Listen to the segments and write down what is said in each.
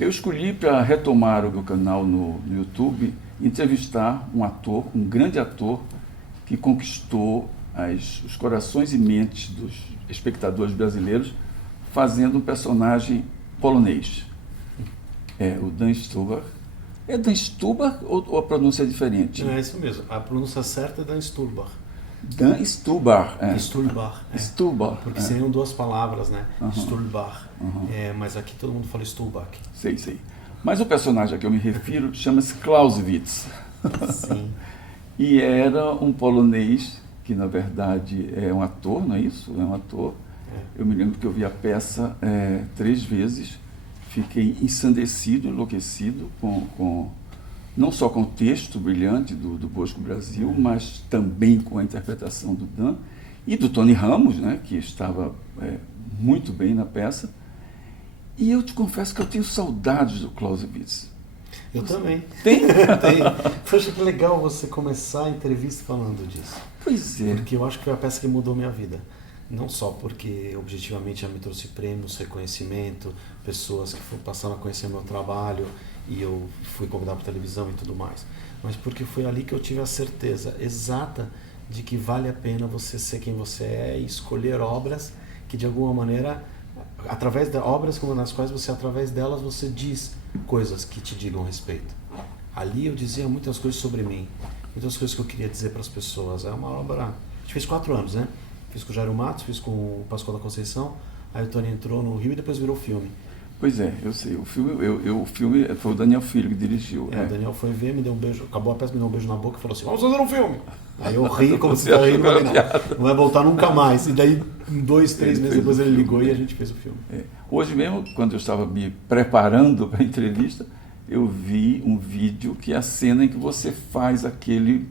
Eu escolhi para retomar o meu canal no YouTube, entrevistar um ator, um grande ator, que conquistou os corações e mentes dos espectadores brasileiros, fazendo um personagem polonês. É o Dan Stubach. É Dan Stubach ou a pronúncia é diferente? Não, é isso mesmo. A pronúncia certa é Dan Stubach. Dan Stubach. É. Stubach. Stubach. Porque seriam duas palavras, né? Uhum. Stubach. Mas aqui todo mundo fala Stubach. Sei. Mas o personagem a que eu me refiro chama-se Clausewitz. Sim. E era um polonês que, na verdade, é um ator, não é isso? É um ator. Eu me lembro que eu vi a peça 3 vezes. Fiquei ensandecido, enlouquecido, não só com o texto brilhante do Bosco Brasil, mas também com a interpretação do Dan e do Tony Ramos, né, que estava muito bem na peça. E eu te confesso que eu tenho saudades do Clausewitz. Eu também. Tem? Poxa, que legal você começar a entrevista falando disso. Pois é. Porque eu acho que foi a peça que mudou minha vida. Não só porque objetivamente já me trouxe prêmios, reconhecimento, pessoas que passaram a conhecer meu trabalho e eu fui convidado para televisão e tudo mais, mas porque foi ali que eu tive a certeza exata de que vale a pena você ser quem você é e escolher obras que de alguma maneira, através de obras como nas quais você, através delas, você diz coisas que te digam respeito. Ali eu dizia muitas coisas sobre mim, muitas coisas que eu queria dizer para as pessoas. É uma obra... A gente fez 4 anos, né? Fiz com o Jairo Matos, fiz com o Pascoal da Conceição, aí o Tony entrou no Rio e depois virou filme. Pois é, eu sei. O filme foi o Daniel Filho que dirigiu. O Daniel foi ver, me deu um beijo, acabou a peça, me deu um beijo na boca e falou assim: vamos fazer um filme! Aí eu ri como se fosse rindo, não vai voltar nunca mais. E daí, 2, 3 meses depois ele ligou e a gente fez o filme. Hoje mesmo, quando eu estava me preparando para a entrevista, eu vi um vídeo que é a cena em que você faz aquele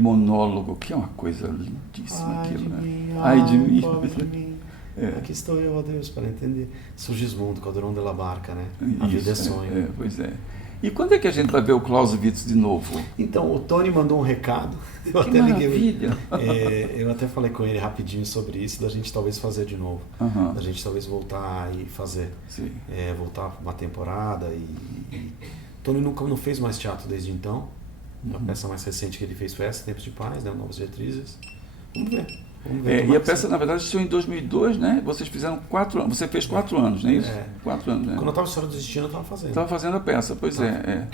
monólogo, que é uma coisa lindíssima. Ai de mim. Aqui estou eu, ó Deus, para entender. Surgismundo, Caldeirão de la Barca, né? A vida é sonho. Pois é. E quando é que a gente vai ver o Clausewitz de novo? Então, o Tony mandou um recado. Eu que maravilha! Eu até falei com ele rapidinho sobre isso, da gente talvez fazer de novo. Da gente talvez voltar e fazer. Voltar uma temporada. Tony nunca não fez mais teatro desde então. A peça mais recente que ele fez foi essa, Tempos de Paz, né? Novas Diretrizes. Vamos ver. E a peça, na verdade, estreou em 2002, né? Vocês fizeram 4 anos. Você fez 4 anos, não é isso? 4 anos, né? Quando eu estava História do Destino, eu estava fazendo. Estava fazendo a peça, pois é.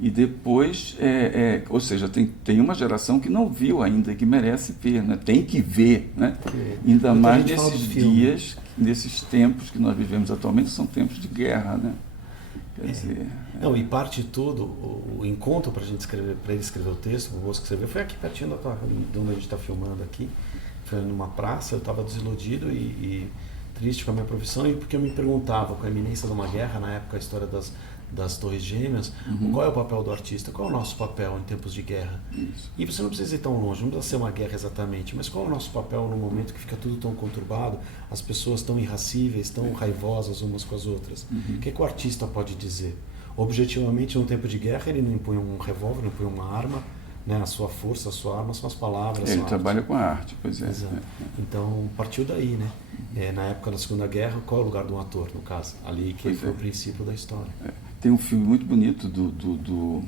E depois, ou seja, tem uma geração que não viu ainda e que merece ver, né? Tem que ver, né? Ainda mais nesses dias, nesses tempos que nós vivemos atualmente, são tempos de guerra, né? Quer dizer... Não, e parte de tudo, o encontro para ele escrever o texto, o Bosco escrever, foi aqui pertinho de onde a gente está filmando aqui. Foi numa praça, eu estava desiludido e triste com a minha profissão, e porque eu me perguntava, com a iminência de uma guerra, na época a história das Torres Gêmeas, qual é o papel do artista, qual é o nosso papel em tempos de guerra? Isso. E você não precisa ir tão longe, não precisa ser uma guerra exatamente, mas qual é o nosso papel no momento que fica tudo tão conturbado, as pessoas tão irracíveis, tão raivosas umas com as outras? O que o artista pode dizer? Objetivamente, num tempo de guerra, ele não impõe um revólver, não impõe uma arma, né? A sua força, a sua arma são as palavras. Ele trabalha com a arte, pois é. Exato. Então, partiu daí, né? Na época da Segunda Guerra, qual é o lugar de um ator, no caso? Ali que foi o princípio da história. Tem um filme muito bonito, um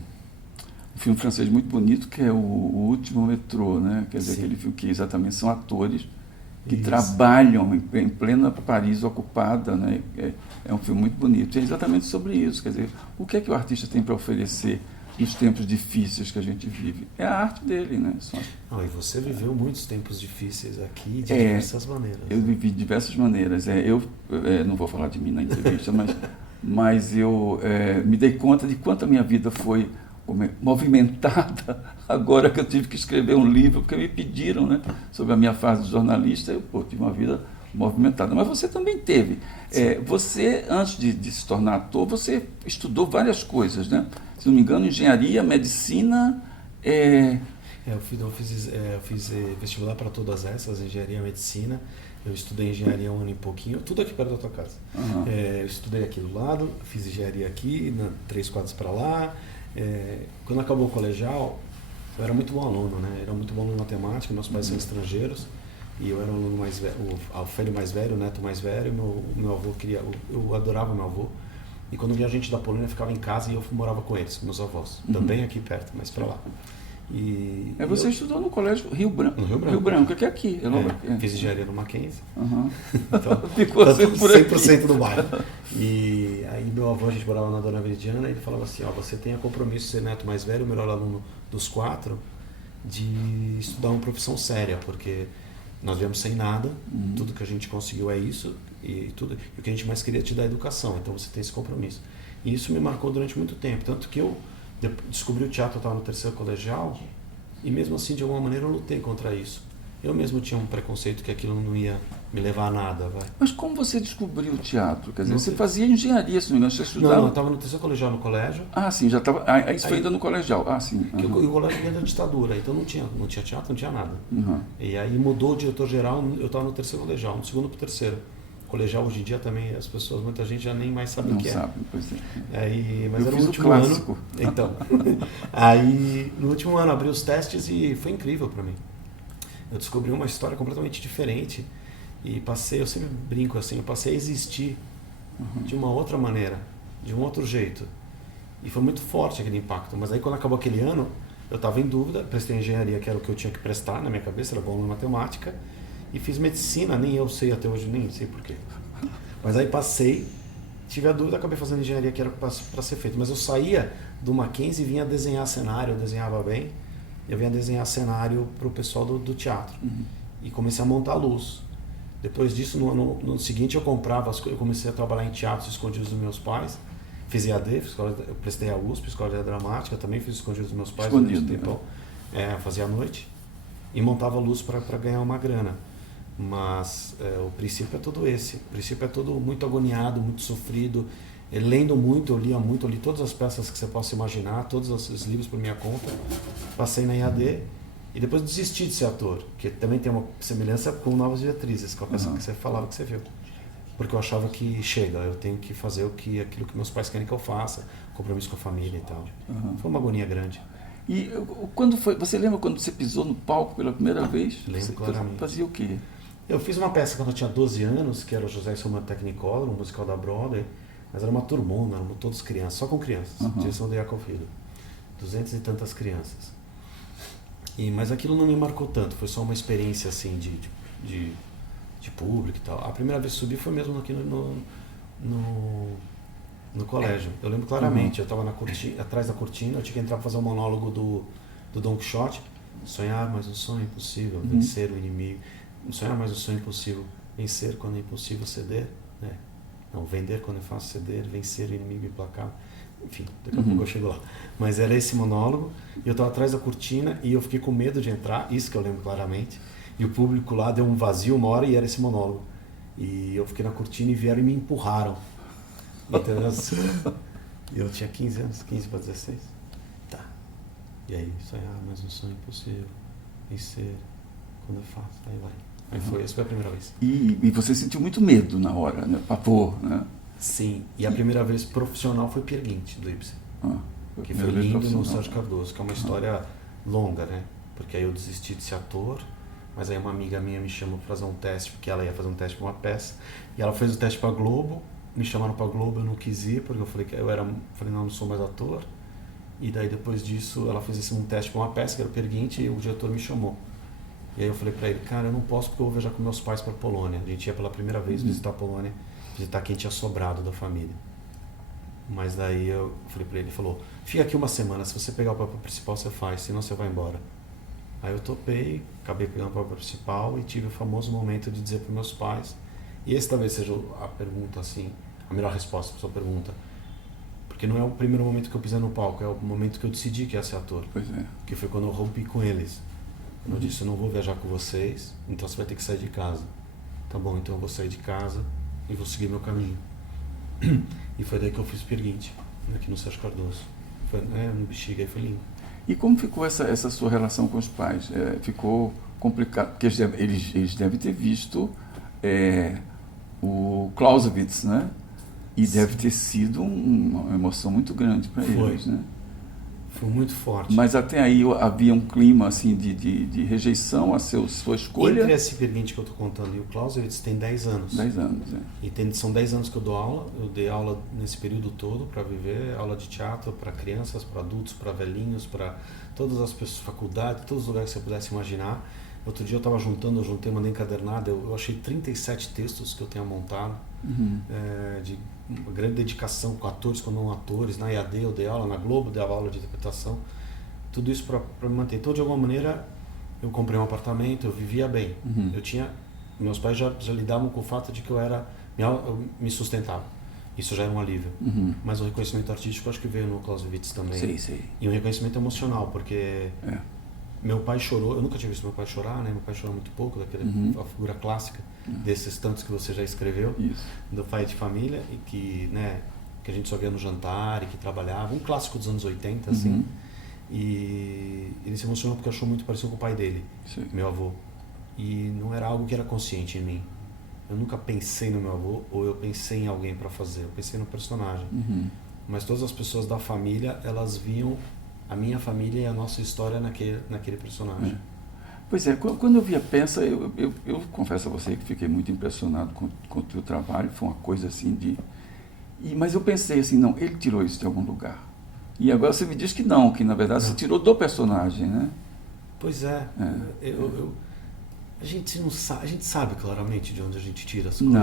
filme francês muito bonito, que é o Último Metrô, né? Quer dizer, aquele filme que exatamente são atores que trabalham em plena Paris ocupada, né? É um filme muito bonito. E é exatamente sobre isso, quer dizer, o que é que o artista tem para oferecer nos tempos difíceis que a gente vive? É a arte dele, né? E você viveu muitos tempos difíceis aqui, de diversas maneiras. Eu vivi de diversas maneiras. Eu não vou falar de mim na entrevista, mas eu me dei conta de quanto a minha vida foi movimentada agora que eu tive que escrever um livro, porque me pediram, né, sobre a minha fase de jornalista. Eu tive uma vida movimentada, mas você também teve. Você, antes de se tornar ator, você estudou várias coisas, né? Se não me engano, engenharia, medicina... Eu fiz vestibular para todas essas, engenharia, medicina. Eu estudei engenharia 1 ano e pouquinho, tudo aqui perto da tua casa. Eu estudei aqui do lado, fiz engenharia aqui, 3 quadros para lá. Quando acabou o colegial, eu era muito bom aluno, né? Eu era muito bom aluno em matemática, meus pais são estrangeiros. E eu era o aluno mais velho, o filho mais velho, o neto mais velho. Meu avô eu adorava meu avô. E quando vinha gente da Polônia, eu ficava em casa e eu morava com eles, com meus avós. Também aqui perto, mas para lá. Você estudou no colégio Rio Branco. No Rio Branco. Rio Branco, que é aqui. Fiz engenharia no Mackenzie. Então, ficou 100% do bairro. E aí meu avô, a gente morava na Dona Veridiana, ele falava assim, você tem compromisso de ser neto mais velho, o melhor aluno dos 4, de estudar uma profissão séria, porque nós viemos sem nada, tudo que a gente conseguiu é isso, e o que a gente mais queria é te dar educação, então você tem esse compromisso. E isso me marcou durante muito tempo, tanto que eu descobri o teatro, eu estava no 3º colegial, e mesmo assim, de alguma maneira, eu lutei contra isso. Eu mesmo tinha um preconceito que aquilo não ia me levar a nada. Mas como você descobriu o teatro? Quer dizer, você fazia engenharia, se não me engano, você estudava? Não, eu estava no 3º colegial no colégio. Sim, já estava. Isso foi ainda no colegial. Sim. O colégio vinha da ditadura, então não tinha teatro, não tinha nada. E aí mudou o diretor-geral, eu estava no 3º colegial, no 2º para o 3º. Colegial hoje em dia também, as pessoas, muita gente já nem mais sabe o que é. Não sabe, pois é. Mas eu era fiz o último clássico. ano. Então, aí no último ano abri os testes e foi incrível para mim. Eu descobri uma história completamente diferente e eu sempre brinco assim, eu passei a existir de uma outra maneira, de um outro jeito. E foi muito forte aquele impacto. Mas aí quando acabou aquele ano, eu estava em dúvida, prestei engenharia, que era o que eu tinha que prestar na minha cabeça, era bom em matemática, e fiz medicina, nem eu sei até hoje, nem sei porquê. Mas aí passei, tive a dúvida, acabei fazendo engenharia, que era para ser feito. Mas eu saía do Mackenzie e vinha desenhar cenário, eu desenhava bem, eu vinha desenhar cenário para o pessoal do teatro. E comecei a montar luz. Depois disso, no ano seguinte, eu comecei a trabalhar em teatros escondidos dos meus pais. Fiz EAD, eu prestei a USP, Escola de Dramática, também fiz escondidos dos meus pais. Escondido. Fazia à noite. E montava luz para ganhar uma grana. Mas o princípio é todo esse. O princípio é todo muito agoniado, muito sofrido. Lendo muito, eu li todas as peças que você possa imaginar, todos os livros por minha conta. Passei na EAD e depois desisti de ser ator, que também tem uma semelhança com Novas Diretrizes, com a peça que você falava, que você viu. Porque eu achava que chega, eu tenho que fazer aquilo que meus pais querem que eu faça, compromisso com a família e tal. Foi uma agonia grande. E quando foi? Você lembra quando você pisou no palco pela primeira vez? Lembro claramente. Você fazia o quê? Eu fiz uma peça quando eu tinha 12 anos, que era o José e Sua Mãe Technicolor, um musical da Broadway, mas era uma turmona, eram todos crianças, só com crianças, direção do Jacob Filho. 200 e tantas crianças. Mas aquilo não me marcou tanto, foi só uma experiência assim de público e tal. A primeira vez que subi foi mesmo aqui no colégio. Eu lembro claramente, eu estava atrás da cortina, eu tinha que entrar para fazer um monólogo do Don Quixote. Sonhar, mas um sonho impossível, vencer o inimigo. Sonhar, mas um sonho impossível, vencer quando é impossível ceder. Não, vender quando é fácil ceder, vencer o inimigo implacável. Enfim, daqui a pouco eu chego lá. Mas era esse monólogo, e eu estava atrás da cortina e eu fiquei com medo de entrar, isso que eu lembro claramente. E o público lá deu um vazio uma hora e era esse monólogo. E eu fiquei na cortina e vieram e me empurraram. Então, eu tinha 15 anos, 15 para 16. Tá. E aí, sonhar, mas um sonho impossível, vencer quando é fácil, aí vai. Essa foi a primeira vez. E você sentiu muito medo na hora, né? Pavor, né? Sim, e a primeira vez profissional foi Peer Gynt, do Ibsen. Que foi lindo no Sérgio Cardoso, que é uma história longa, né? Porque aí eu desisti de ser ator, mas aí uma amiga minha me chamou para fazer um teste, porque ela ia fazer um teste para uma peça, e ela fez o teste para Globo, me chamaram para Globo, eu não quis ir, porque eu falei não sou mais ator, e daí depois disso ela fez um teste para uma peça, que era o Peer Gynt, e o diretor me chamou. E aí eu falei para ele, cara, eu não posso porque eu vou viajar com meus pais para a Polônia. A gente ia pela primeira vez visitar a Polônia, visitar quem tinha sobrado da família. Mas daí eu falei para ele, ele falou, fica aqui uma semana, se você pegar o papel principal você faz, senão você vai embora. Aí eu topei, acabei pegando o papel principal e tive o famoso momento de dizer para meus pais, e esse talvez seja a pergunta assim, a melhor resposta para a sua pergunta, porque não é o primeiro momento que eu pisei no palco, é o momento que eu decidi que ia ser ator. Pois é. Que foi quando eu rompi com eles. Eu disse, eu não vou viajar com vocês, então você vai ter que sair de casa. Tá bom, então eu vou sair de casa e vou seguir meu caminho. E foi daí que eu fiz Peer Gynt, aqui no Sérgio Cardoso. Foi, no Bexiga, aí foi lindo. E como ficou essa sua relação com os pais? Ficou complicado, porque eles devem ter visto o Clausewitz, né? E deve ter sido uma emoção muito grande para eles, né? Foi muito forte. Mas até aí havia um clima assim de rejeição a sua escolha? Entre esse Peer Gynt que eu estou contando e o Clausewitz tem 10 anos. 10 anos, E são 10 anos que eu dou aula. Eu dei aula nesse período todo para viver, aula de teatro para crianças, para adultos, para velhinhos, para todas as pessoas, faculdade, todos os lugares que você pudesse imaginar. Outro dia eu estava juntando, mandei encadernado, eu achei 37 textos que eu tenho montado, de uma grande dedicação com atores, com não atores, na EAD eu dei aula, na Globo eu dei aula de interpretação, tudo isso para me manter. Então, de alguma maneira, eu comprei um apartamento, eu vivia bem. Meus pais já lidavam com o fato de que eu me sustentava. Isso já era um alívio. Mas o reconhecimento artístico acho que veio no Clausewitz também. Sim. E um reconhecimento emocional, porque meu pai chorou, eu nunca tinha visto meu pai chorar, né? Meu pai chorou muito pouco, a figura clássica desses tantos que você já escreveu, do pai de família, e que, né, que a gente só via no jantar e que trabalhava, um clássico dos anos 80, assim. E ele se emocionou porque achou muito parecido com o pai dele, meu avô. E não era algo que era consciente em mim. Eu nunca pensei no meu avô ou eu pensei em alguém para fazer, eu pensei no personagem. Mas todas as pessoas da família, elas viam a minha família e a nossa história naquele personagem. Pois é, quando eu vi a peça, eu confesso a você que fiquei muito impressionado com o teu trabalho, foi uma coisa assim mas eu pensei assim, não, ele tirou isso de algum lugar. E agora você me diz que não, que na verdade você tirou do personagem, né? Pois é. A gente não sabe, a gente sabe claramente de onde a gente tira as coisas.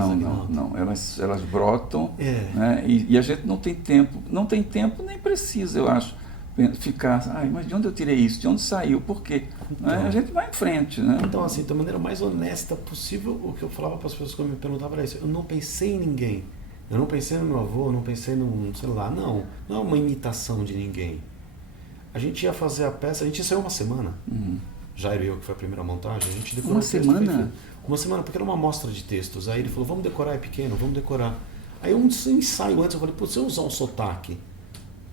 Não. Elas brotam, né? E a gente não tem tempo nem precisa, eu acho, ficar, mas de onde eu tirei isso? De onde saiu? Por quê? Então, a gente vai em frente, né? Então, assim, da maneira mais honesta possível, o que eu falava para as pessoas quando me perguntavam era isso. Eu não pensei em ninguém. Eu não pensei no meu avô, eu não pensei no celular. Não é uma imitação de ninguém. A gente ia fazer a peça, a gente ensaiou uma semana. Jairo e eu, que foi a primeira montagem, a gente decorou uma semana? Uma semana, porque era uma amostra de textos. Aí ele falou, vamos decorar, é pequeno, vamos decorar. Aí um ensaio antes, eu falei, se eu usar um sotaque,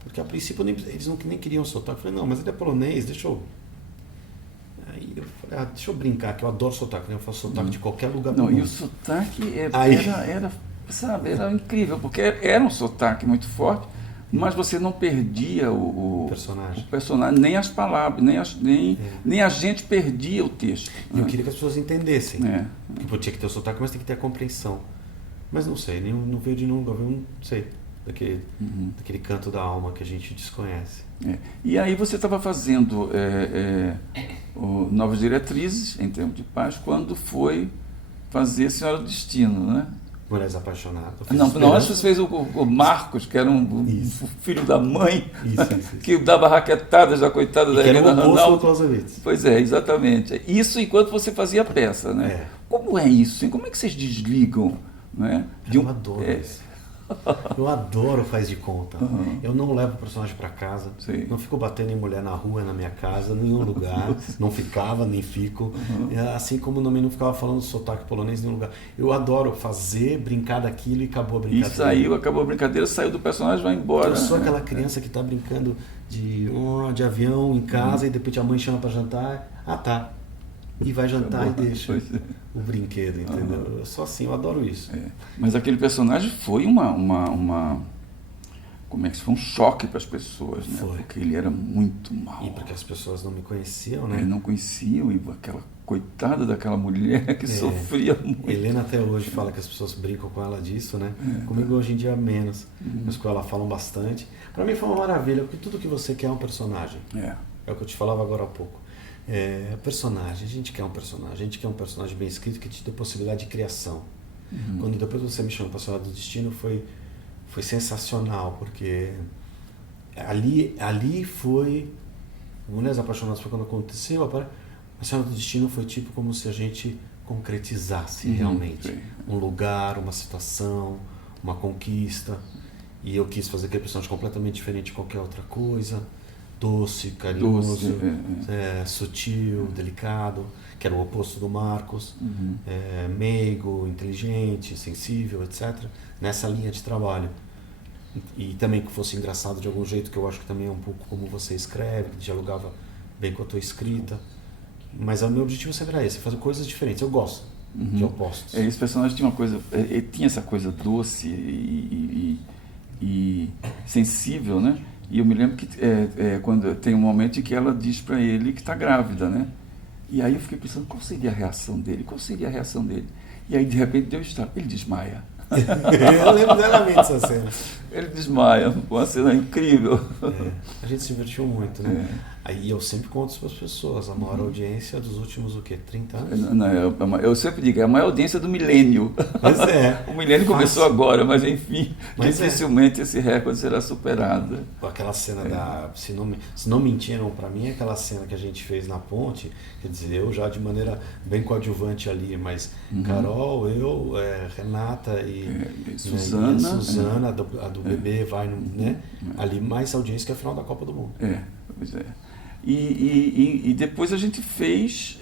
porque a princípio eles nem queriam sotaque. Eu falei, não, mas ele é polonês, deixa eu... Aí eu falei, deixa eu brincar, que eu adoro sotaque, né? Eu faço sotaque de qualquer lugar do mundo. E o sotaque era incrível, porque era um sotaque muito forte, mas você não perdia o personagem, nem as palavras, nem a gente perdia o texto. E eu queria que as pessoas entendessem. Porque tinha que ter o sotaque, mas tem que ter a compreensão. Mas não sei, não veio de nunca, não sei, daquele canto da alma que a gente desconhece. E aí você estava fazendo Novas Diretrizes, em Termos de Paz, quando foi fazer Senhora do Destino, né? Mulheres Apaixonadas. Não, acho que você fez o Marcos, que era um filho da mãe, isso. que dava raquetadas da coitada da Helena Ranaldo. Pois é, exatamente. Isso enquanto você fazia a peça, né? Como é isso? Como é que vocês desligam? Né? Eu adoro isso. Eu adoro Faz de Conta. Eu não levo o personagem para casa, não fico batendo em mulher na rua, na minha casa, em nenhum lugar. Não ficava, nem fico. Assim como também não ficava falando sotaque polonês em nenhum lugar. Eu adoro fazer, brincar daquilo e acabou a brincadeira. E acabou a brincadeira, saiu do personagem, vai embora. Eu sou aquela criança que está brincando de avião em casa e de repente a mãe chama para jantar. Tá. E vai jantar e deixa o brinquedo, entendeu? Eu sou assim, eu adoro isso. Mas aquele personagem foi como é que foi um choque para as pessoas, né? Porque ele era muito mau. E porque as pessoas não me conheciam, né? Não conheciam, e aquela coitada daquela mulher que sofria muito. Helena até hoje fala que as pessoas brincam com ela disso, né? Comigo hoje em dia menos, mas com ela falam bastante. Para mim foi uma maravilha, porque tudo que você quer é um personagem. É o que eu te falava agora há pouco. Personagem, a gente quer um personagem bem escrito que te dê possibilidade de criação. Quando depois você me chamou para a Senhora do Destino foi sensacional, porque ali foi Mulheres Apaixonadas, foi quando aconteceu, a Senhora do Destino foi tipo como se a gente concretizasse realmente um lugar, uma situação, uma conquista, e eu quis fazer aquele personagem completamente diferente de qualquer outra coisa. Doce, carinhoso, sutil, delicado, que era o oposto do Marcos, meigo, inteligente, sensível, etc. Nessa linha de trabalho. E também que fosse engraçado de algum jeito, que eu acho que também é um pouco como você escreve, que dialogava bem com a tua escrita. Mas o meu objetivo sempre era esse, fazer coisas diferentes. Eu gosto de opostos. Esse personagem tinha uma coisa, tinha essa coisa doce e sensível, né? E eu me lembro que quando tem um momento em que ela diz para ele que está grávida, né? E aí eu fiquei pensando, qual seria a reação dele? Qual seria a reação dele? E aí, de repente, deu estalo. Ele desmaia. Eu lembro claramente dessa cena. Ele desmaia. Uma cena incrível. A gente se divertiu muito, né? Aí eu sempre conto isso para as pessoas. A maior audiência dos últimos, 30 anos? Não, eu sempre digo, é a maior audiência do milênio. Mas é. O milênio começou agora, mas enfim, Mas dificilmente esse recorde será superado. Aquela cena se não mentiram para mim, aquela cena que a gente fez na ponte, quer dizer, eu já de maneira bem coadjuvante ali, mas Carol, eu, Renata e Suzana, e a Suzana, a do bebê, vai, né? Ali mais audiência que a final da Copa do Mundo. Pois é. E depois a gente fez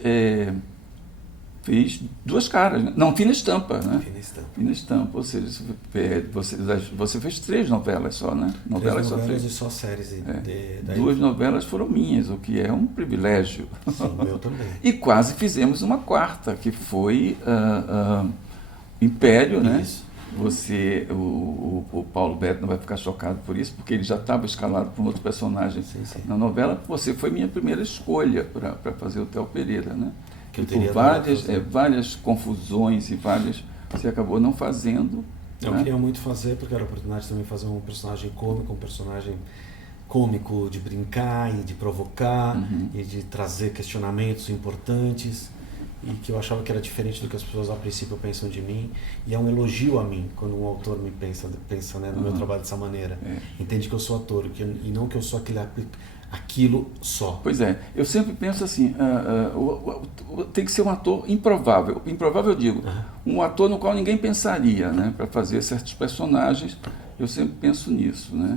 Duas Caras, né? Não, Fina Estampa, né? Fina Estampa, ou seja, você fez 3 novelas só, né? Novelas e só séries. Daí... 2 novelas foram minhas, o que é um privilégio. Sim, eu também. E quase fizemos uma 4ª, que foi Império, né? Isso. O Paulo Beto não vai ficar chocado por isso, porque ele já estava escalado por um outro personagem na novela. Você foi minha primeira escolha para fazer o Theo Pereira, né? E por várias confusões e você acabou não fazendo. Eu queria muito fazer, porque era a oportunidade também de fazer um personagem cômico de brincar e de provocar e de trazer questionamentos importantes, e que eu achava que era diferente do que as pessoas a princípio pensam de mim, e é um elogio a mim quando um autor me pensa né, no meu trabalho dessa maneira, entende que eu sou ator e não que eu sou aquilo só. Pois é, eu sempre penso assim, tem que ser um ator improvável, eu digo, um ator no qual ninguém pensaria, né, para fazer certos personagens. Eu sempre penso nisso, né?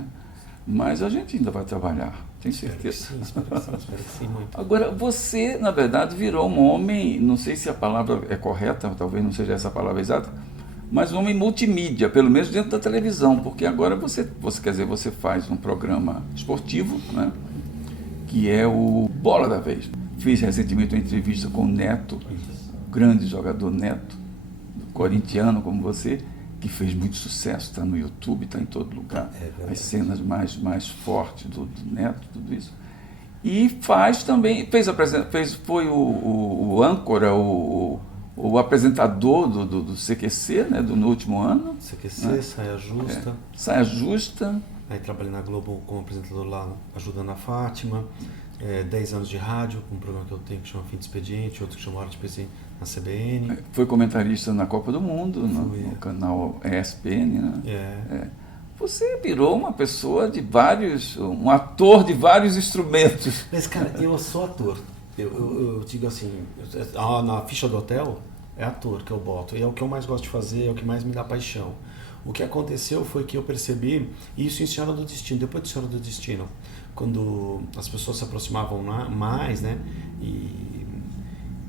Mas a gente ainda vai trabalhar, tenho certeza. Espero que sim, muito. Agora, você, na verdade, virou um homem, não sei se a palavra é correta, talvez não seja essa a palavra exata, mas um homem multimídia, pelo menos dentro da televisão, porque agora você faz um programa esportivo, né, que é o Bola da Vez. Fiz recentemente uma entrevista com o Neto, grande jogador Neto, corintiano como você, que fez muito sucesso, está no YouTube, está em todo lugar, as cenas mais fortes do Neto, tudo isso. E faz também, foi o âncora, o apresentador do CQC, né, no último ano. CQC, né? Saia Justa. Saia Justa. Aí trabalhei na Globo como apresentador lá, ajudando a Fátima. 10 anos de rádio, com um programa que eu tenho que chama Fim de Expediente, outro que chama Hora de Expediente na CBN. Foi comentarista na Copa do Mundo, no canal ESPN, né? Você virou uma pessoa um ator de vários instrumentos. Mas, cara, eu sou ator. Eu digo assim, na ficha do hotel é ator que eu boto. E é o que eu mais gosto de fazer, é o que mais me dá paixão. O que aconteceu foi que eu percebi, e isso em Senhora do Destino, depois de Senhora do Destino, quando as pessoas se aproximavam mais, né? E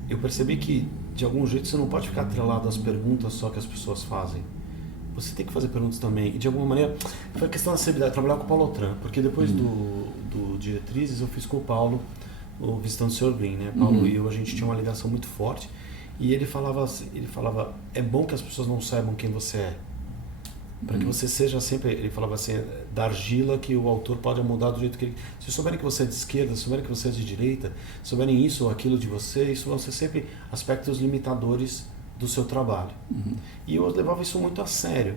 eu percebi que, de algum jeito, você não pode ficar atrelado às perguntas só que as pessoas fazem. Você tem que fazer perguntas também. E, de alguma maneira, foi a questão da seriedade, trabalhar com o Paulo Otran, porque depois do Diretrizes eu fiz com o Paulo, o Visitando o Sr. Green, né? Paulo e eu, a gente tinha uma ligação muito forte, e ele falava, é bom que as pessoas não saibam quem você é, para que você seja sempre, ele falava assim, da argila que o autor pode mudar do jeito que ele... Se souberem que você é de esquerda, se souberem que você é de direita, se souberem isso ou aquilo de você, isso vão ser sempre aspectos limitadores do seu trabalho. E eu levava isso muito a sério.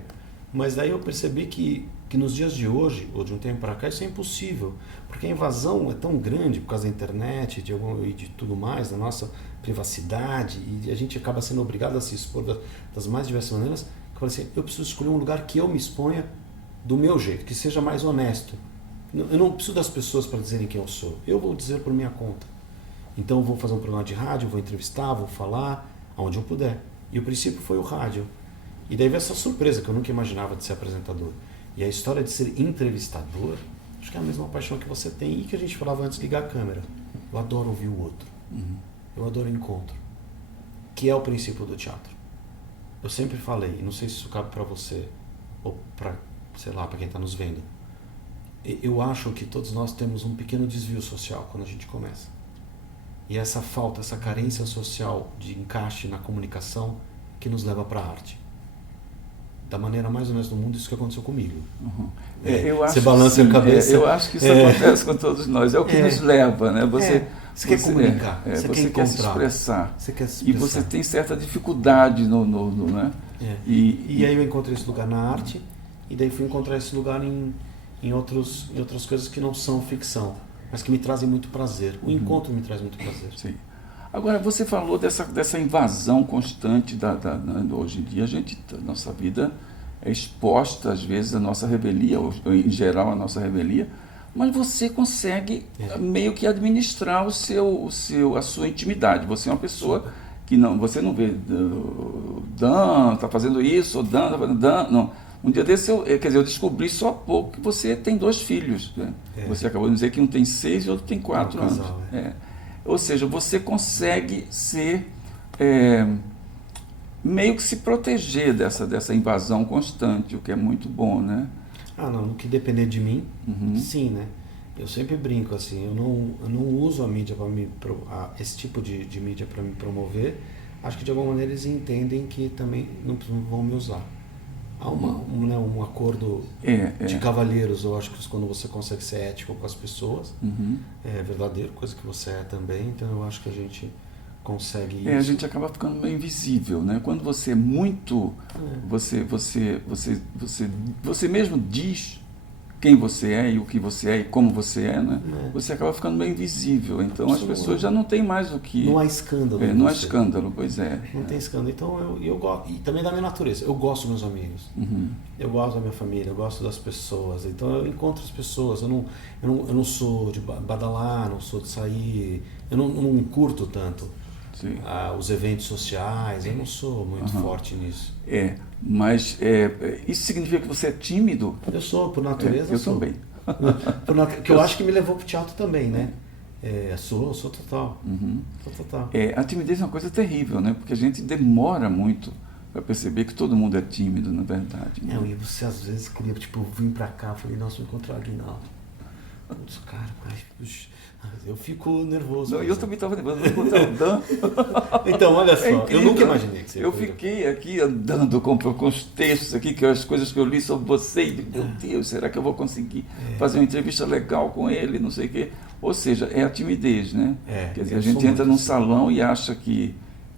Mas daí eu percebi que nos dias de hoje, ou de um tempo para cá, isso é impossível. Porque a invasão é tão grande por causa da internet e de tudo mais, da nossa privacidade, e a gente acaba sendo obrigado a se expor das mais diversas maneiras. Eu falei assim, eu preciso escolher um lugar que eu me exponha do meu jeito, que seja mais honesto. Eu não preciso das pessoas para dizerem quem eu sou. Eu vou dizer por minha conta. Então eu vou fazer um programa de rádio, vou entrevistar, vou falar, aonde eu puder. E o princípio foi o rádio. E daí veio essa surpresa que eu nunca imaginava de ser apresentador. E a história de ser entrevistador, acho que é a mesma paixão que você tem e que a gente falava antes de ligar a câmera. Eu adoro ouvir o outro. Eu adoro o encontro. Que é o princípio do teatro. Eu sempre falei, e não sei se isso cabe para você, ou para, sei lá, para quem está nos vendo. Eu acho que todos nós temos um pequeno desvio social quando a gente começa. E essa falta, essa carência social de encaixe na comunicação que nos leva para a arte. da maneira mais honesta do mundo, isso que aconteceu comigo. Uhum. Eu acho você balança a cabeça. Eu acho que isso acontece com todos nós. É o que nos leva, né? Você quer comunicar, você quer se expressar. Você quer se expressar. E você tem certa dificuldade né? E aí eu encontrei esse lugar na arte, e daí fui encontrar esse lugar em outras coisas que não são ficção, mas que me trazem muito prazer. O encontro me traz muito prazer. Sim. Agora, você falou dessa invasão constante hoje em dia, a nossa vida é exposta, às vezes, à nossa revelia, ou em geral, à nossa revelia, mas você consegue meio que administrar a sua intimidade. Você é uma pessoa que você não vê Dan está fazendo isso, ou Dan está fazendo Dan, não. Um dia desse, eu descobri só há pouco que você tem 2 filhos. Né? Você acabou de dizer que um tem 6 e outro tem 4 anos. Casal, Ou seja, você consegue ser meio que se proteger dessa invasão constante, o que é muito bom, né? No que depender de mim, sim, né? Eu sempre brinco assim, eu não uso a mídia esse tipo de mídia para me promover. Acho que de alguma maneira eles entendem que também não vão me usar. Há um acordo de cavalheiros, eu acho que quando você consegue ser ético com as pessoas, é verdadeiro, coisa que você é também, então eu acho que a gente consegue isso. A gente acaba ficando meio invisível, né? Quando você é muito... Você mesmo diz quem você é e o que você é e como você é, né? Você acaba ficando meio invisível. Então as pessoas já não têm mais o que... Não há escândalo. Não há escândalo, pois é. Não tem escândalo. Então eu gosto. E também da minha natureza. Eu gosto dos meus amigos. Eu gosto da minha família, eu gosto das pessoas. Então eu encontro as pessoas. Eu não sou de badalar, não sou de sair. Eu não curto tanto os eventos sociais. Eu não sou muito forte nisso. Mas isso significa que você é tímido? Eu sou, por natureza. Eu também. Que eu acho que me levou para o teatro também, né? Sou total. Sou total. A timidez é uma coisa terrível, né? Porque a gente demora muito para perceber que todo mundo é tímido, na verdade. Né? E você às vezes queria, vir para cá, falei, nossa, vou encontrar o Aguinaldo. Cara, eu fico nervoso. Não, eu também estava nervoso, vou encontrar o Dan. Então, olha só, eu nunca imaginei que você Eu fiquei aqui andando com os textos aqui, que as coisas que eu li sobre você, e meu Deus, será que eu vou conseguir fazer uma entrevista legal com ele, não sei o quê. Ou seja, é a timidez, né? Quer dizer, a gente entra num salão e acha que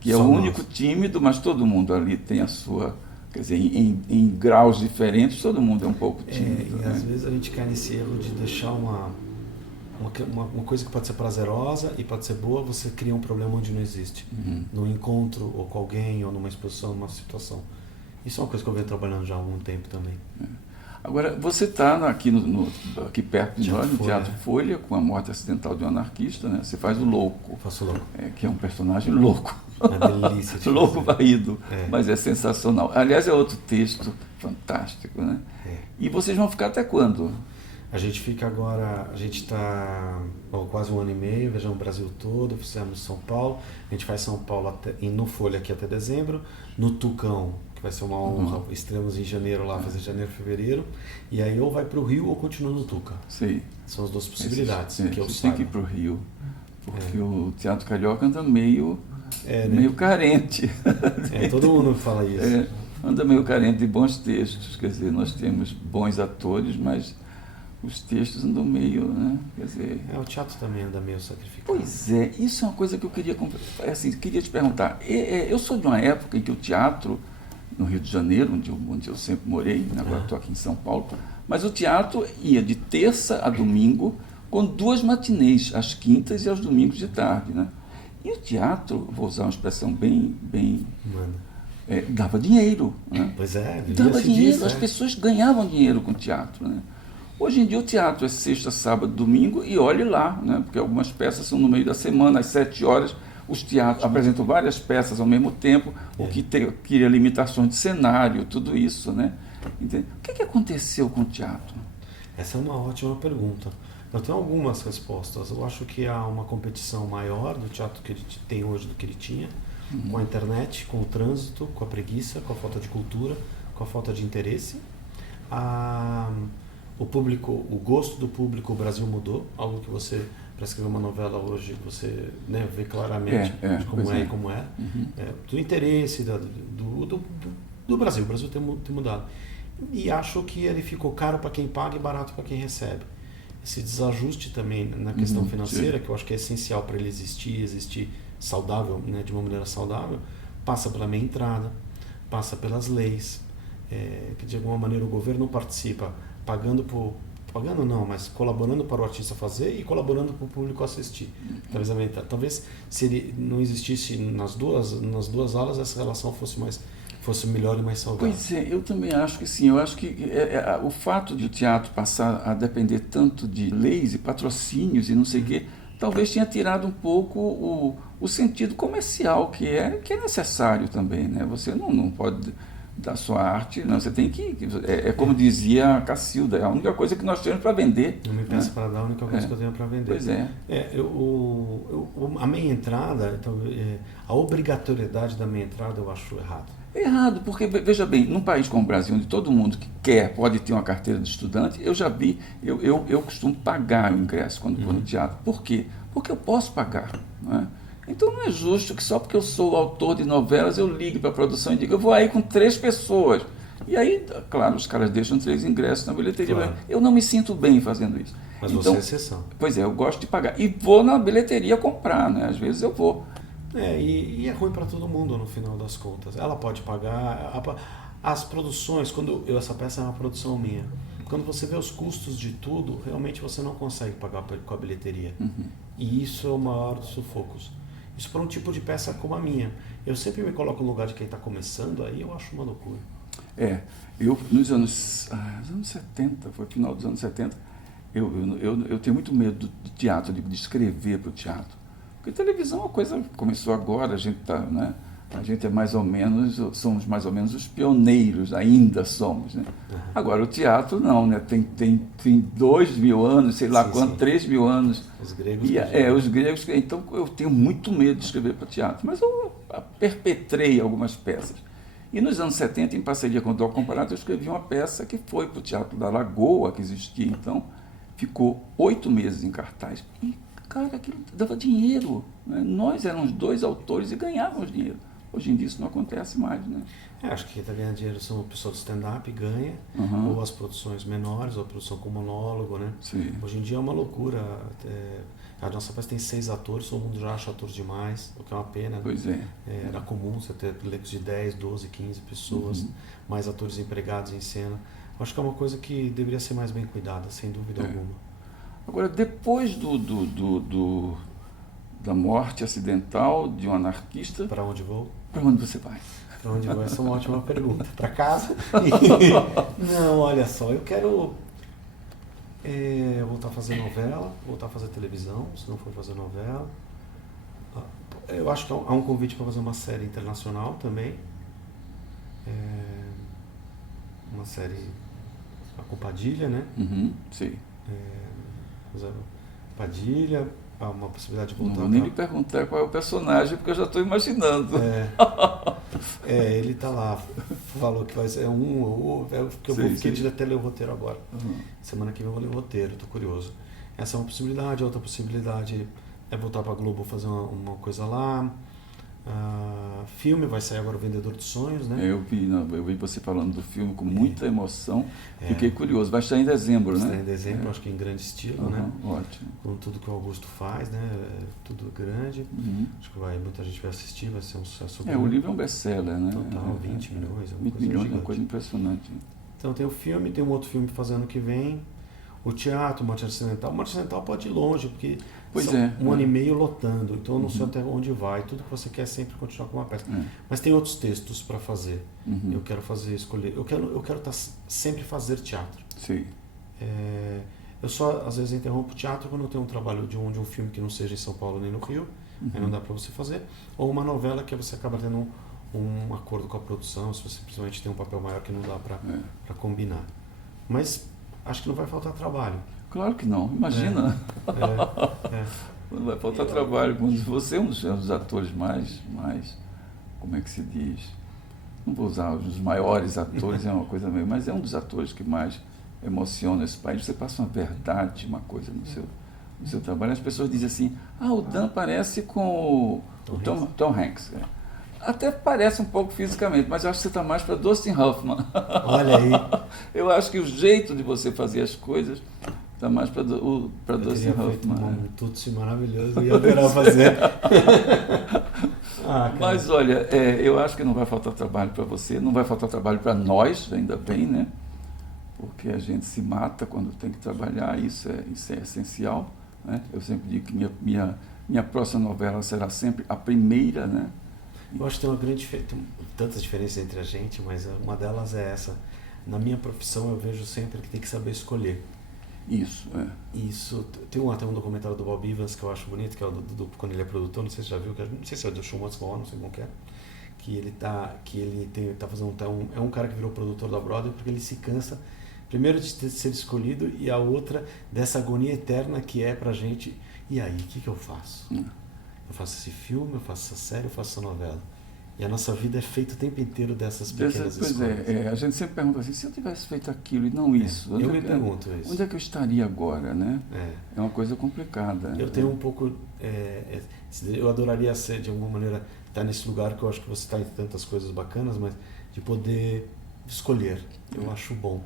é o único tímido, mas todo mundo ali tem a sua... Quer dizer, em graus diferentes, todo mundo é um pouco tímido. Às vezes a gente cai nesse erro de deixar uma coisa que pode ser prazerosa e pode ser boa, você cria um problema onde não existe. Num encontro, ou com alguém, ou numa exposição, numa situação. Isso é uma coisa que eu venho trabalhando já há algum tempo também. Agora, você está aqui perto de nós, no Teatro Folha, com a morte acidental de um anarquista, né? Você faz o Louco. Eu faço o Louco. Que é um personagem louco. Uma delícia. Louco varrido, mas é sensacional. Aliás, é outro texto fantástico, né? E vocês vão ficar até quando? A gente fica agora, a gente está quase 1 ano e meio, viajamos o Brasil todo, fizemos São Paulo, a gente faz São Paulo no Folha aqui até dezembro, no Tucão, que vai ser uma honra, estreamos em janeiro lá, fazer janeiro, fevereiro, e aí ou vai para o Rio ou continua no Tuca. Sim. São as 2 possibilidades que eu saiba. Tem que ir para o Rio, porque o Teatro Carioca anda meio carente. Todo mundo fala isso. Anda meio carente de bons textos, quer dizer, nós temos bons atores, mas os textos andam meio, né? Quer dizer... O teatro também anda meio sacrificado. Pois é, isso é uma coisa que eu queria te perguntar. Eu sou de uma época em que o teatro, no Rio de Janeiro, onde eu sempre morei, agora estou aqui em São Paulo, mas o teatro ia de terça a domingo, com 2 matinês, às quintas e aos domingos de tarde, né? E o teatro, vou usar uma expressão bem dava dinheiro, né? Pois é, dava dinheiro, as pessoas ganhavam dinheiro com o teatro, né? Hoje em dia o teatro é sexta, sábado, domingo e olhe lá, né? Porque algumas peças são no meio da semana, às 7 horas, os teatros apresentam várias peças ao mesmo tempo, o que cria limitações de cenário, tudo isso, né? Entende? O que aconteceu com o teatro? Essa é uma ótima pergunta. Eu tenho algumas respostas. Eu acho que há uma competição maior do teatro que ele tem hoje do que ele tinha, com a internet, com o trânsito, com a preguiça, com a falta de cultura, com a falta de interesse. O público, o gosto do público, o Brasil mudou, algo que você, para escrever uma novela hoje, você vê claramente de como é e como é. Do interesse, do Brasil. O Brasil tem mudado. E acho que ele ficou caro para quem paga e barato para quem recebe. Esse desajuste também na questão financeira, que eu acho que é essencial para ele existir saudável, né, de uma maneira saudável, passa pela meia entrada, passa pelas leis, que de alguma maneira o governo não participa pagando não, mas colaborando para o artista fazer e colaborando para o público assistir. Talvez se ele não existisse nas duas alas, essa relação fosse melhor e mais saudável. Pois é, eu também acho que sim. Eu acho que o fato de o teatro passar a depender tanto de leis e patrocínios e não sei o quê, talvez tenha tirado um pouco o sentido comercial que é necessário também, né? Você não pode dar sua arte, não, você tem que... É como dizia a Cacilda, é a única coisa que nós temos para vender. Não me peça para dar, a única coisa que eu tenho para vender. Pois é. A meia entrada, então, a obrigatoriedade da meia entrada eu acho errado. Errado, porque, veja bem, num país como o Brasil, onde todo mundo que quer pode ter uma carteira de estudante, eu já vi, eu costumo pagar o ingresso quando vou no teatro. Por quê? Porque eu posso pagar, não é? Então não é justo que só porque eu sou autor de novelas eu ligue para a produção e diga, eu vou aí com 3 pessoas. E aí, claro, os caras deixam 3 ingressos na bilheteria. Claro. Eu não me sinto bem fazendo isso. Mas então, você é exceção. Pois é, eu gosto de pagar. E vou na bilheteria comprar, né? Às vezes eu vou. E é ruim para todo mundo no final das contas. Ela pode pagar. As produções, essa peça é uma produção minha. Quando você vê os custos de tudo, realmente você não consegue pagar com a bilheteria. E isso é o maior dos sufocos. Isso para um tipo de peça como a minha. Eu sempre me coloco no lugar de quem está começando, aí eu acho uma loucura. Eu nos anos 70, foi final dos anos 70, eu tenho muito medo de teatro, de escrever para o teatro. Porque televisão é uma coisa que começou agora, a gente é mais ou menos, somos mais ou menos os pioneiros, ainda somos, né? Agora o teatro não, né? Tem 2.000 anos, sei lá quanto, 3.000 anos. Os gregos. Os gregos, então eu tenho muito medo de escrever para teatro, mas eu perpetrei algumas peças. E nos anos 70, em parceria com o Doc Comparato, eu escrevi uma peça que foi para o Teatro da Lagoa, que existia então, ficou 8 meses em cartaz. E, cara, aquilo dava dinheiro, né? Nós éramos 2 autores e ganhávamos dinheiro. Hoje em dia isso não acontece mais, né? Acho que quem está ganhando dinheiro são o pessoal do stand-up, ganha, ou as produções menores, ou a produção com monólogo, né? Sim. Hoje em dia é uma loucura. A nossa peça tem 6 atores, todo mundo já acha ator demais, o que é uma pena. Pois é. Era comum você ter elencos de 10, 12, 15 pessoas, mais atores empregados em cena. Acho que é uma coisa que deveria ser mais bem cuidada, sem dúvida alguma. Agora, depois da morte acidental de um anarquista... Para onde vou? Para onde você vai? Para onde vou? Essa é uma ótima pergunta. Para casa? Não, olha só, eu quero voltar a fazer novela, voltar a fazer televisão, se não for fazer novela. Eu acho que há um convite para fazer uma série internacional também. Uma série com Padilha, né? Sim. Padilha, há uma possibilidade de voltar. Não vou nem lhe perguntar qual é o personagem, porque eu já estou imaginando. Ele está lá, falou que vai ser que ele até ler o roteiro agora. Semana que vem eu vou ler o roteiro, estou curioso. Essa é uma possibilidade. Outra possibilidade é voltar para a Globo fazer uma coisa lá. Filme, vai sair agora O Vendedor de Sonhos, né? Eu vi você falando do filme com muita emoção. Fiquei curioso. Vai estar em dezembro, né? Vai estar em dezembro, acho que em grande estilo, né? Ótimo. Com tudo que o Augusto faz, né? Tudo grande. Acho que muita gente vai assistir, vai ser um sucesso grande. O livro é um best-seller, né? Total, 20 milhões. 20 milhões é uma coisa impressionante. Então tem o filme, tem um outro filme para fazer ano que vem. O teatro, o Morte Acidental. O Morte Acidental pode ir longe, porque um ano e meio lotando. Então eu não sei até onde vai. Tudo que você quer é sempre continuar com uma peça. Mas tem outros textos para fazer. Eu quero escolher. Eu quero sempre fazer teatro. Sim. Eu só, às vezes, interrompo o teatro quando eu tenho um trabalho de um filme que não seja em São Paulo nem no Rio. Aí não dá para você fazer. Ou uma novela que você acaba tendo um acordo com a produção, se você simplesmente tem um papel maior que não dá para combinar. Mas acho que não vai faltar trabalho. Claro que não, imagina. Não vai faltar trabalho. Você é um dos atores mais, como é que se diz? Não vou usar os maiores atores, é uma coisa meio, mas é um dos atores que mais emociona esse país. Você passa uma verdade, uma coisa no seu trabalho. As pessoas dizem assim, o Dan parece com o Tom Hanks. Até parece um pouco fisicamente, mas eu acho que você está mais para Dustin Hoffman. Olha aí. Eu acho que o jeito de você fazer as coisas está mais para Dustin Hoffman. Um tutsi maravilhoso, ia adorar fazer. Mas olha, eu acho que não vai faltar trabalho para você, não vai faltar trabalho para nós, ainda bem, né? Porque a gente se mata quando tem que trabalhar, isso é essencial, né? Eu sempre digo que minha próxima novela será sempre a primeira, né? Eu acho que tem uma grande tem tantas diferenças entre a gente, mas uma delas é essa. Na minha profissão eu vejo sempre que tem que saber escolher. Isso, Isso, tem até um documentário do Bob Evans que eu acho bonito, que é quando ele é produtor, não sei se você já viu, não sei se é do Show Must Go On, não sei como que é, que ele tá fazendo, é um cara que virou produtor da Broadway porque ele se cansa, primeiro de ser escolhido e a outra dessa agonia eterna que é pra gente, e aí, o que eu faço? Eu faço esse filme, eu faço essa série, eu faço essa novela. E a nossa vida é feita o tempo inteiro dessas pequenas escolhas. A gente sempre pergunta assim, se eu tivesse feito aquilo e não isso, eu me pergunto isso. Onde é que eu estaria agora, né? É uma coisa complicada. Eu tenho um pouco, eu adoraria ser, de alguma maneira, estar nesse lugar que eu acho que você está em tantas coisas bacanas, mas de poder escolher, eu acho bom.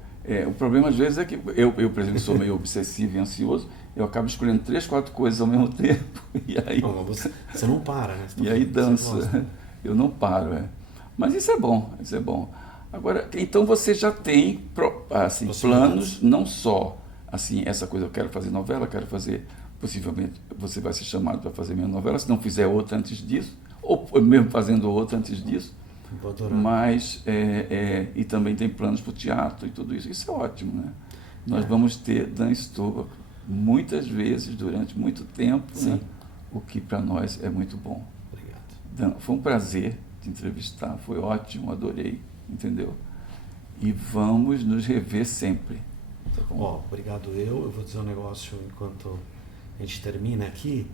O problema às vezes é que eu, por exemplo, sou meio obsessivo e ansioso, eu acabo escolhendo 3, 4 coisas ao mesmo tempo, e aí... Não, você não para, né? E aí dança, eu não paro, Mas isso é bom, isso é bom. Agora, então você já tem assim, planos, não só assim, essa coisa, eu quero fazer novela, quero fazer, possivelmente você vai ser chamado para fazer minha novela, se não fizer outra antes disso, ou mesmo fazendo outra antes disso, mas, e também tem planos para o teatro e tudo isso, isso é ótimo, né? Nós vamos ter Dan Stubach muitas vezes, durante muito tempo, né? O que para nós é muito bom. Obrigado. Dan, foi um prazer te entrevistar, foi ótimo, adorei, entendeu? E vamos nos rever sempre. Tá bom? Obrigado eu vou dizer um negócio enquanto a gente termina aqui,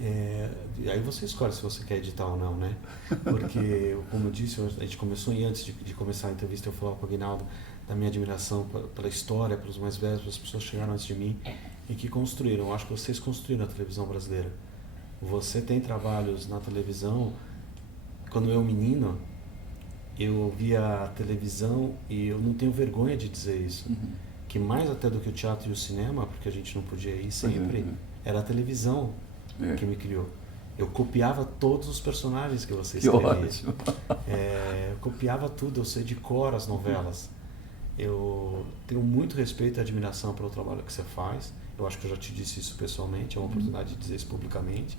aí você escolhe se você quer editar ou não, né? Porque, como eu disse, a gente começou e antes de começar a entrevista eu falava para o Aguinaldo da minha admiração pela história, pelos mais velhos, pelas pessoas que chegaram antes de mim e que construíram. Eu acho que vocês construíram a televisão brasileira. Você tem trabalhos na televisão. Quando eu menino, eu via a televisão e eu não tenho vergonha de dizer isso. Que mais até do que o teatro e o cinema, porque a gente não podia ir sempre, era a televisão que me criou. Eu copiava todos os personagens que você escrevia. Eu copiava tudo, eu sei de cor as novelas. Eu tenho muito respeito e admiração pelo trabalho que você faz. Eu acho que eu já te disse isso pessoalmente, é uma oportunidade de dizer isso publicamente.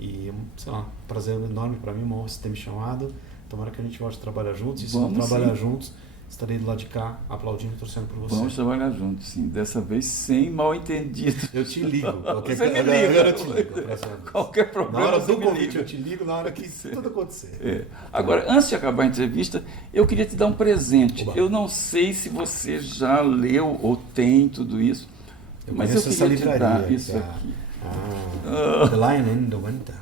E, sei lá, um prazer enorme para mim, uma honra você ter me chamado. Tomara que a gente volte a trabalhar juntos. E se não trabalhar juntos, estarei do lado de cá, aplaudindo e torcendo por você. Vamos trabalhar juntos, sim. Dessa vez sem mal entendido. Eu te ligo. Você me liga. Eu te ligo. Qualquer problema, na hora do convite, eu te ligo na hora que tudo acontecer. Agora, antes de acabar a entrevista, eu queria te dar um presente. Eu não sei se você já leu ou tem tudo isso, mas eu queria te dar isso aqui. The Lion and the Winter.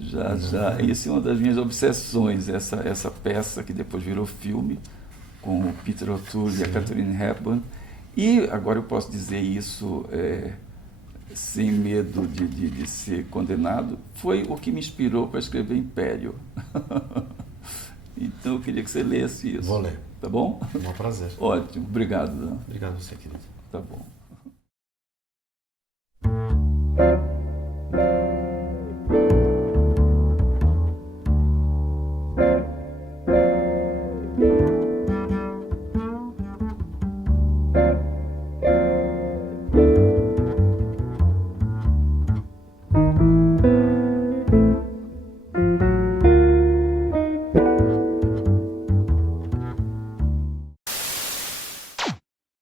Já. Isso é uma das minhas obsessões, essa peça que depois virou filme, com o Peter O'Toole e a Katharine Hepburn. E agora eu posso dizer isso sem medo de ser condenado, foi o que me inspirou para escrever Império. Então eu queria que você lesse isso. Vou ler. Tá bom? É um prazer. Ótimo. Obrigado, Dan. Obrigado a você, querido. Tá bom.